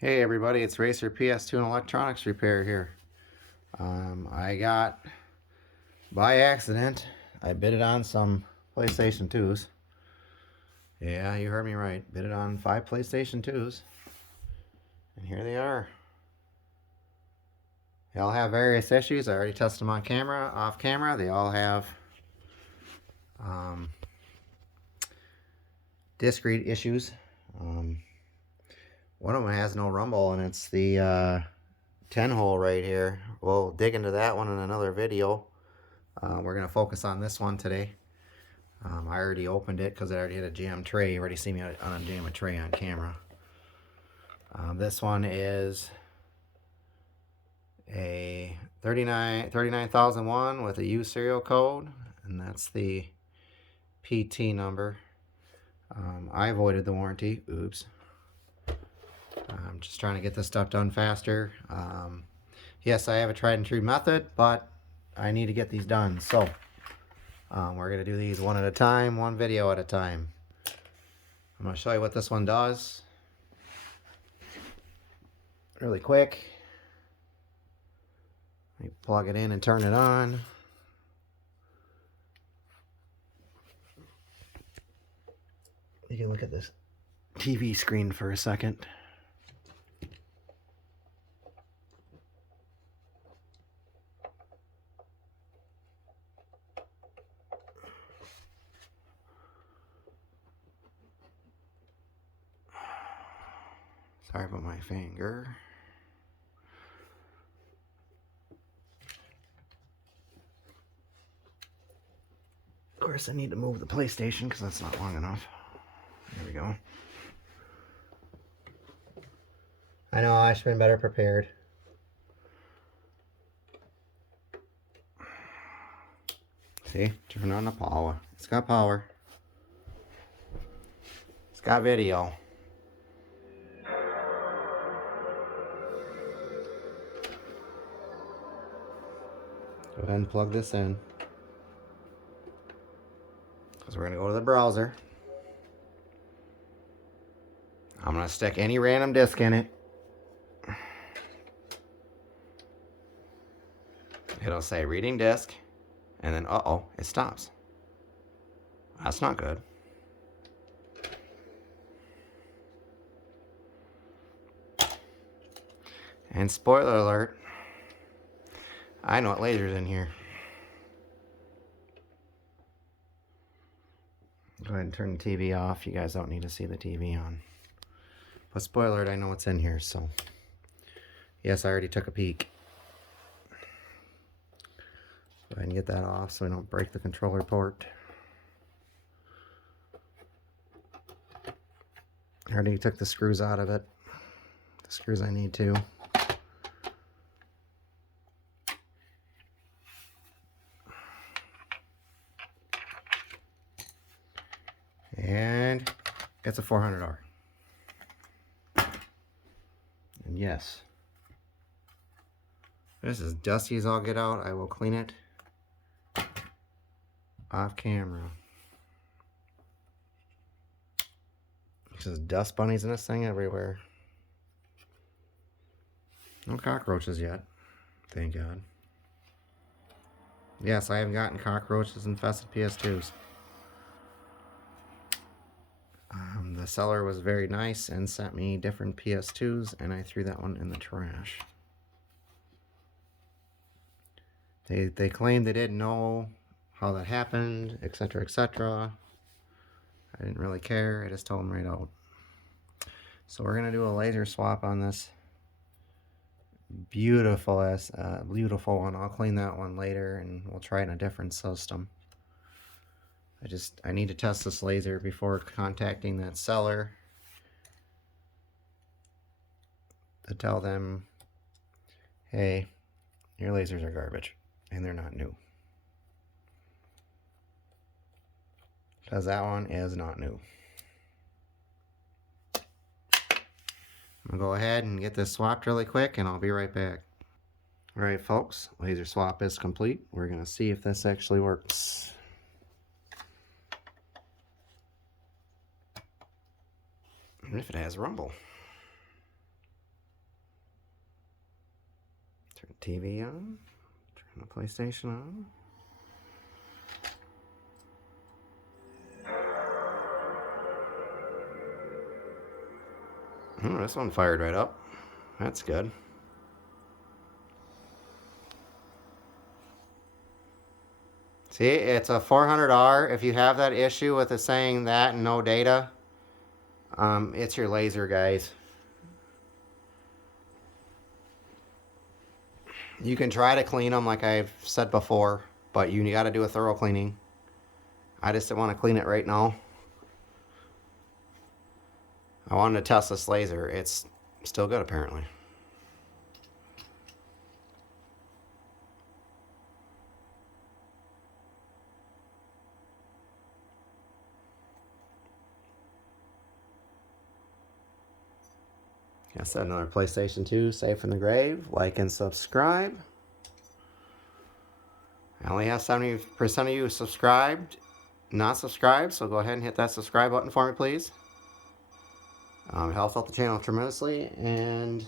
Hey everybody, it's Racer PS2 and Electronics Repair here. I got, by accident, I bid it on some PlayStation 2s. Yeah, you heard me right. Bid it on 5 PlayStation 2s. And here they are. They all have various issues. I already tested them on camera, off camera. They all have disc read issues. One of them has no rumble, and it's the 10 hole right here. We'll dig into that one in another video. We're going to focus on this one today. I already opened it because I already had a jam tray. You already see me unjam a tray on camera. This one is a 39001 with a U serial code, and that's the PT number. I avoided the warranty. Oops. I'm just trying to get this stuff done faster. Yes, I have a tried and true method, but I need to get these done. So we're going to do these one at a time, one video at a time. I'm going to show you what this one does really quick. Let me plug it in and turn it on. You can look at this TV screen for a second. Sorry about my finger. Of course, I need to move the PlayStation because that's not long enough. There we go. I know, I should have been better prepared. See? Turn on the power. It's got power. It's got video. Go ahead and plug this in. Because we're going to go to the browser. I'm going to stick any random disk in it. It'll say reading disk. And then, uh-oh, it stops. That's not good. And spoiler alert, I know what laser's in here. Go ahead and turn the TV off. You guys don't need to see the TV on. But spoiler alert, I know what's in here, so. Yes, I already took a peek. Go ahead and get that off so we don't break the controller port. I already took the screws out of it. The screws I need to. And it's a 400R. And yes, this is dusty as all get out. I will clean it off camera. There's dust bunnies in this thing everywhere. No cockroaches yet, thank God. Yes, I have gotten cockroaches infested PS2s. The seller was very nice and sent me different PS2s, and I threw that one in the trash. They claimed they didn't know how that happened, etc., etc. I didn't really care. I just told them right out. So we're gonna do a laser swap on this beautiful one. I'll clean that one later, and we'll try it in a different system. I need to test this laser before contacting that seller to tell them, hey, your lasers are garbage and they're not new. Because that one is not new. I'm gonna go ahead and get this swapped really quick, and I'll be right back. Alright folks, laser swap is complete. We're gonna see if this actually works. And if it has rumble. TV on. Turn the PlayStation on. Oh, this one fired right up. That's good. See, it's a 400R. If you have that issue with it saying that and no data, it's your laser, guys. You can try to clean them like I've said before, but you got to do a thorough cleaning. I just didn't want to clean it right now. I wanted to test this laser. It's still good, apparently. I said another PlayStation 2 safe in the grave. Like and subscribe. I only have 70% of you subscribed, not subscribed, so go ahead and hit that subscribe button for me, please. It helps out the channel tremendously, and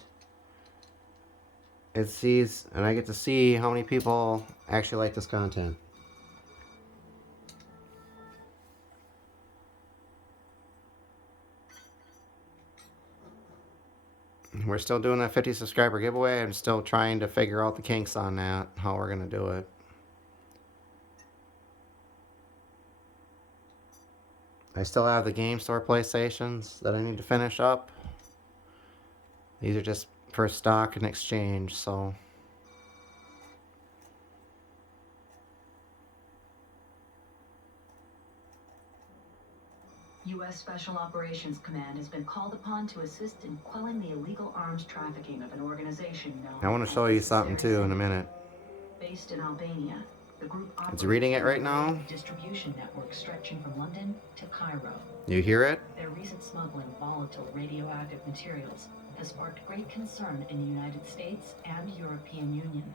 I get to see how many people actually like this content. We're still doing a 50 subscriber giveaway. I'm still trying to figure out the kinks on that, how we're going to do it. I still have the game store PlayStations that I need to finish up. These are just for stock and exchange, so. U.S. Special Operations Command has been called upon to assist in quelling the illegal arms trafficking of an organization known I want to show you something too in a minute. Based in Albania, the group It's reading it right now. Distribution network stretching from London to Cairo. You hear it? Their recent smuggling of volatile radioactive materials has sparked great concern in the United States and European Union.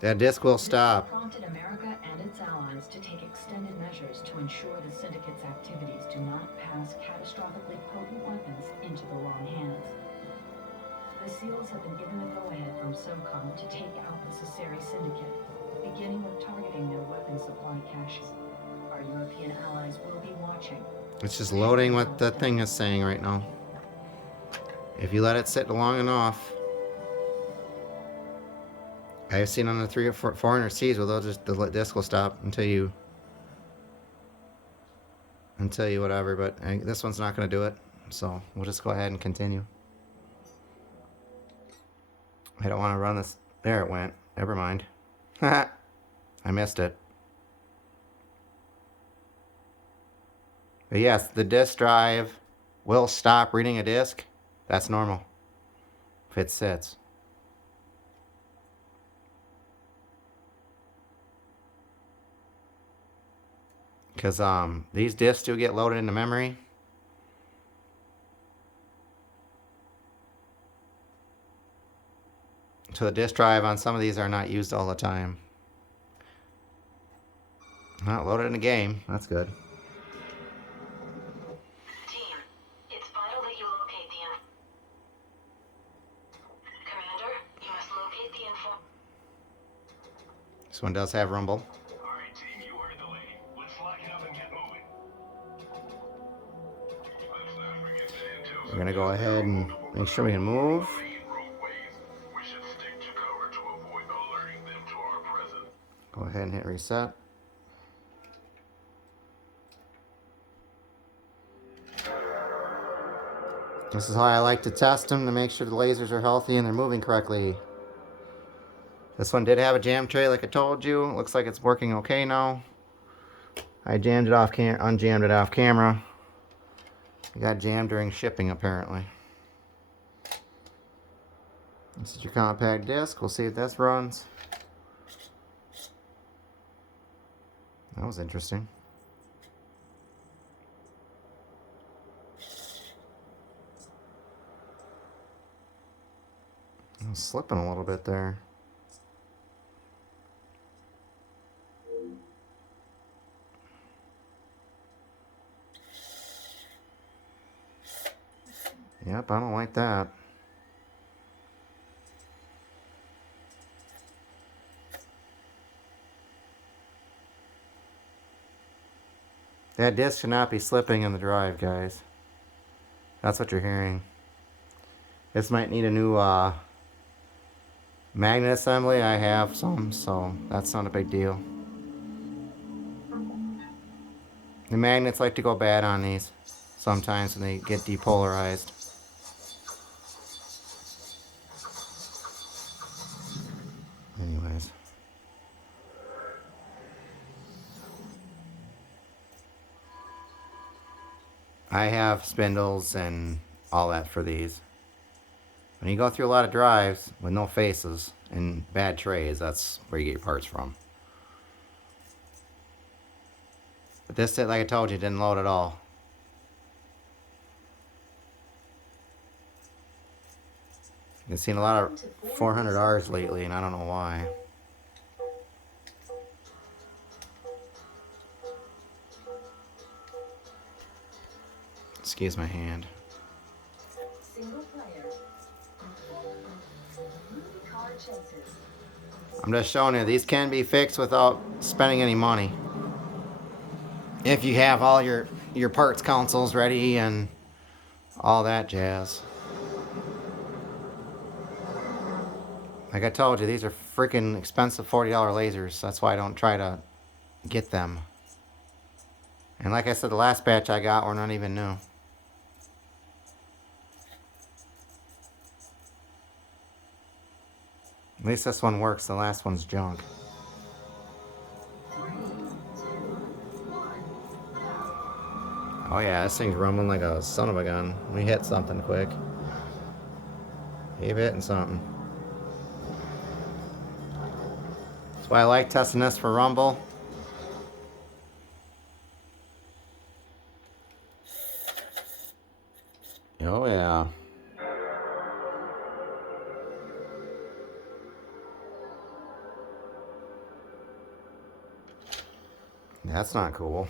That disc will stop. This prompted America and its allies to take extended measures to ensure the syndicate's activities do not pass catastrophically potent weapons into the wrong hands. The SEALs have been given the go-ahead from SOCOM to take out the Saseri syndicate, beginning with targeting their weapon supply caches. Our European allies will be watching. It's just loading what the thing is saying right now. If you let it sit long enough. I've seen on the 300 or 400 Cs where they'll just, the disc will stop until you whatever, but this one's not going to do it, so we'll just go ahead and continue. I don't want to run this. There it went. Never mind. I missed it. But yes, the disk drive will stop reading a disk. That's normal if it sits. Because these disks do get loaded into memory. So the disk drive on some of these are not used all the time. Not loaded in the game. That's good. Team, it's vital that you locate the Commander, you must locate the info. This one does have rumble. Alright, team, you heard the lady. Let's lock it up and get moving. Let's not forget that intel's We're gonna go ahead and make sure we can move. We should stick to cover to avoid alerting them to our presence. Go ahead and hit reset. This is how I like to test them to make sure the lasers are healthy and they're moving correctly. This one did have a jam tray like I told you. Looks like it's working okay now. I jammed it off unjammed it off camera. It got jammed during shipping apparently. This is your compact disc. We'll see if this runs. That was interesting. I was slipping a little bit there. Yep, I don't like that. That disc should not be slipping in the drive, guys. That's what you're hearing. This might need a new magnet assembly. I have some, so that's not a big deal. The magnets like to go bad on these sometimes when they get depolarized. Anyways. I have spindles and all that for these. When you go through a lot of drives with no faces and bad trays, that's where you get your parts from. But this, like I told you, didn't load at all. I've seen a lot of 400Rs lately, and I don't know why. Excuse my hand. Single player. Car chases. I'm just showing you, these can be fixed without spending any money. If you have all your parts consoles ready and all that jazz. Like I told you, these are freaking expensive $40 lasers. That's why I don't try to get them. And like I said, the last batch I got were not even new. At least this one works. The last one's junk. Oh yeah, this thing's rumbling like a son of a gun. Let me hit something quick. Keep hitting something. That's why I like testing this for rumble. Oh yeah. That's not cool.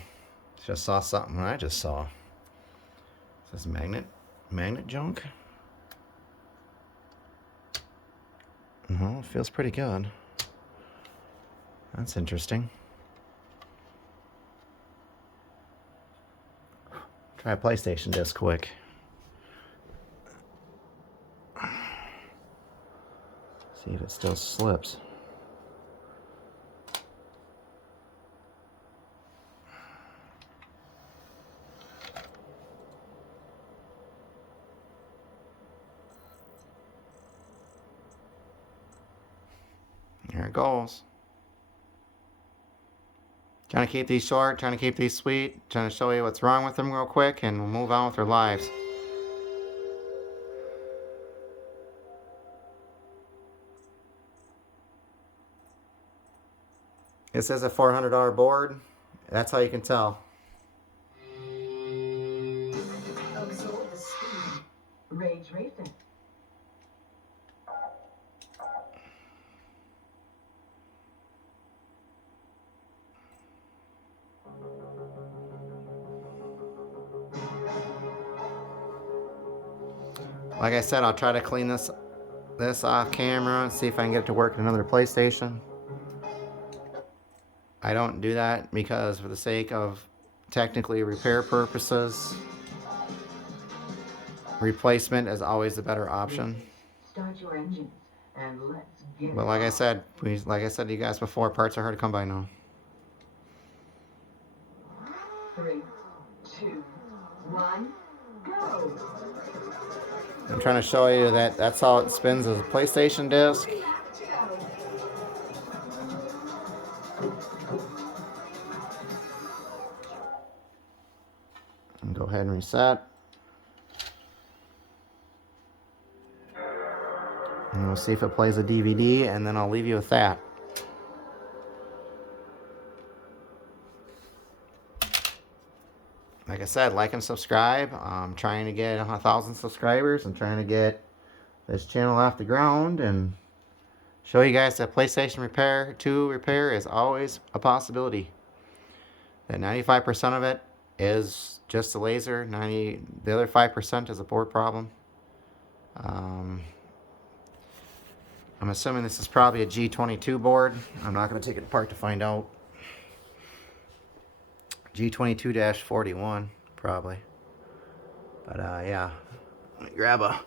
Just saw something I just saw. Is this magnet junk? No, it feels pretty good. That's interesting. Try a PlayStation disc quick. See if it still slips. There it goes. Trying to keep these short, trying to keep these sweet, trying to show you what's wrong with them real quick, and we'll move on with our lives. This is a $400 board. That's how you can tell. Absorb the speed. Rage racing. Like I said, I'll try to clean this off camera and see if I can get it to work in another PlayStation. I don't do that because for the sake of technically repair purposes, replacement is always the better option. Start your engines and let's get. But like I said to you guys before, parts are hard to come by now. 3, 2, 1, go. I'm trying to show you that that's how it spins as a PlayStation disc. And go ahead and reset. And we'll see if it plays a DVD, and then I'll leave you with that. Like I said, like and subscribe. I'm trying to get 1,000 subscribers. I'm trying to get this channel off the ground and show you guys that PlayStation 2 repair is always a possibility. That 95% of it is just a laser. The other 5% is a board problem. I'm assuming this is probably a G22 board. I'm not going to take it apart to find out. G22-41, probably. But yeah, let me grab a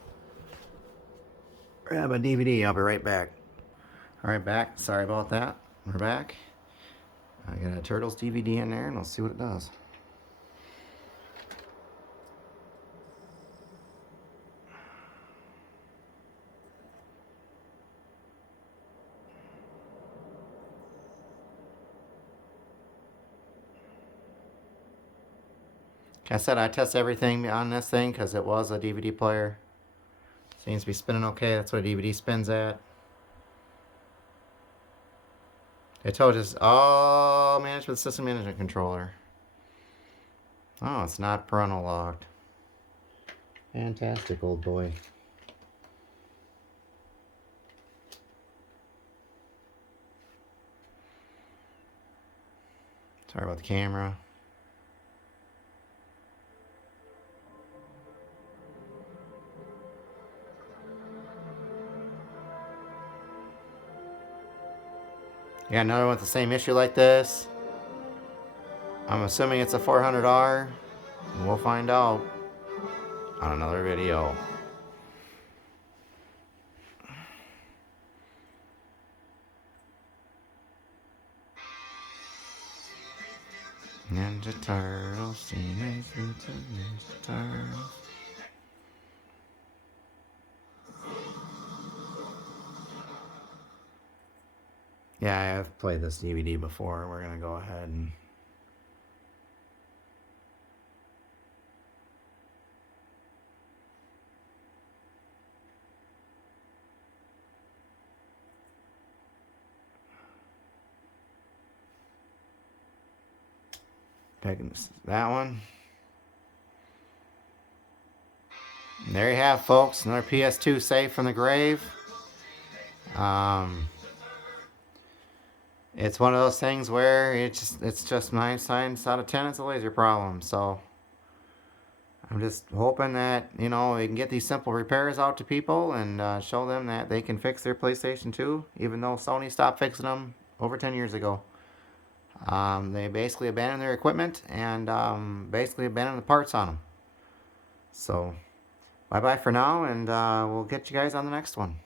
DVD. I'll be right back. All right, back. Sorry about that. We're back. I got a Turtles DVD in there, and we'll see what it does. Like I said, I test everything on this thing because it was a DVD player. Seems to be spinning okay. That's what a DVD spins at. It told us, oh, managed with system management controller. Oh, it's not parental locked. Fantastic, old boy. Sorry about the camera. Yeah, another one with the same issue like this. I'm assuming it's a 400R. We'll find out on another video. Ninja Turtles, Teenage Mutant Ninja Turtles. Yeah, I have played this DVD before. We're gonna go ahead and picking that one. And there you have, folks, another PS2 saved from the grave. It's one of those things where it's just 9 times out of 10 it's a laser problem. So I'm just hoping that, you know, we can get these simple repairs out to people and show them that they can fix their PlayStation 2, even though Sony stopped fixing them over 10 years ago. They basically abandoned their equipment and basically abandoned the parts on them. So bye-bye for now, and we'll get you guys on the next one.